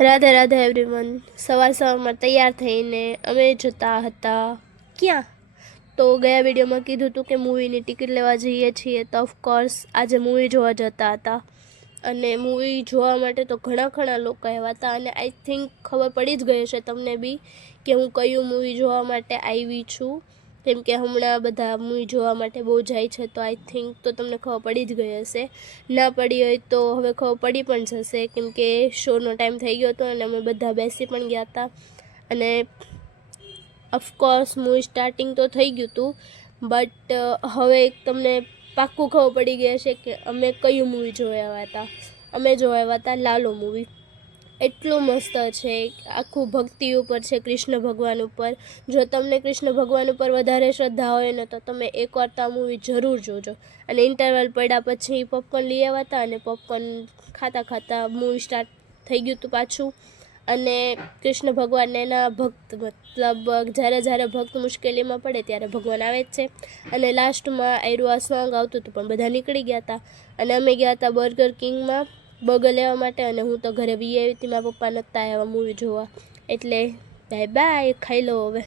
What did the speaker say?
Radhe Radhe everyone. સવારમાં તૈયાર થઈને અમે જતા હતા ક્યાં? તો ગયા વિડીયોમાં કીધું હતું કે મૂવીની ટિકિટ લેવા જઈએ છીએ, તો ઓફકોર્સ આજે મૂવી જોવા જતા હતા। અને મૂવી જોવા માટે તો ઘણા લોકો આવ્યા હતા, અને આઈ થિંક ખબર પડી જ ગઈ હશે તમને બી કે હું કયું મૂવી જોવા માટે આવી છું, કેમ કે હમણાં બધા મૂવી જોવા માટે બહુ જાય છે, તો આઈ થિંક તો તમને ખબર પડી જ ગઈ હશે। ના પડી હોય તો હવે ખબર પડી પણ જશે, કેમ કે શોનો ટાઈમ થઈ ગયો હતો અને અમે બધા બેસી પણ ગયા હતા। અને ઓફકોર્સ મૂવી સ્ટાર્ટિંગ તો થઈ ગયું હતું, બટ હવે તમને પાક્કું ખબર પડી ગઈ હશે કે અમે કયું મૂવી જોવા આવ્યા હતા। અમે જોવા આવ્યા હતા લાલો મૂવી। એટલું મસ્ત છે, આખું ભક્તિ ઉપર છે, કૃષ્ણ ભગવાન ઉપર। જો તમને કૃષ્ણ ભગવાન ઉપર વધારે શ્રદ્ધા હોય ને, તો તમે એકવાર તો આ મૂવી જરૂર જોજો। અને ઇન્ટરવલ પડ્યા પછી પોપકોર્ન લઈ આવ્યા હતા, અને પોપકોર્ન ખાતા મૂવી સ્ટાર્ટ થઈ ગયું હતું પાછું। અને કૃષ્ણ ભગવાનને એના ભક્ત, મતલબ જ્યારે ભક્ત મુશ્કેલીમાં પડે ત્યારે ભગવાન આવે જ છે। અને લાસ્ટમાં આયરું આ સોંગ આવતું હતું, પણ બધા નીકળી ગયા હતા। અને અમે ગયા હતા બર્ગર કિંગમાં બર્ગર લેવા માટે, અને હું તો ઘરે વી આવી હતી, મારા પપ્પા નહોતા આવ્યા મૂવી જોવા, એટલે બાય બાય, ખાઈ લો હવે।